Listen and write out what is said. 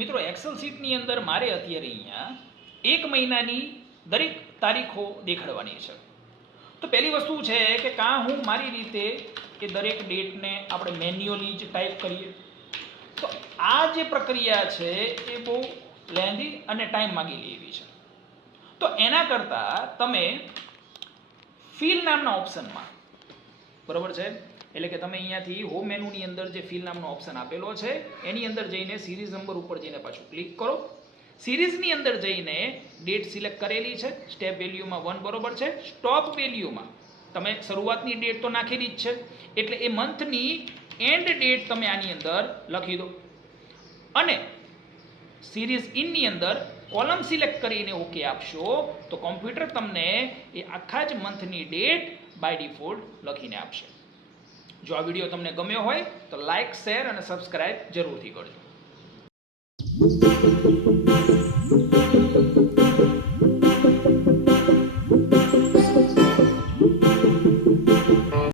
મિત્રો એક્સેલ શીટની અંદર મારે અત્યારે અહીંયા 1 મહિનાની દરેક તારીખો દેખાડવાની છે. તો પહેલી વસ્તુ છે કે કાં હું મારી રીતે એ દરેક ડેટને આપણે મેન્યુઅલી જ ટાઈપ કરીએ, તો આ જે પ્રક્રિયા છે એ બહુ લેન્ધી અને ટાઈમ માગી લે એવી છે. તો એના કરતાં તમે ફિલ નામના ઓપ્શનમાં, બરાબર છે, એટલે કે તમે અહીંયાથી હોમ મેનુની અંદર જે ફિલ નામનો ઓપ્શન આપેલો છે એની અંદર જઈને સિરીઝ નંબર ઉપર જઈને પાછું ક્લિક કરો. સિરીઝની અંદર જઈને ડેટ સિલેક્ટ કરેલી છે, સ્ટેપ વેલ્યુમાં 1 બરોબર છે, સ્ટોપ વેલ્યુમાં તમે શરૂઆતની ડેટ તો નાખેલી જ છે એટલે એ મંથની એન્ડ ડેટ તમે આની અંદર લખી દો અને સિરીઝ ઇનની અંદર કોલમ સિલેક્ટ કરીને ઓકે આપશો તો કોમ્પ્યુટર તમને એ આખા જ મંથની ડેટ બાય ડિફોલ્ટ લખીને આપશે. જો આ વિડીયો તમને ગમ્યો હોય તો લાઇક, શેર અને સબસ્ક્રાઇબ જરૂરથી કરજો.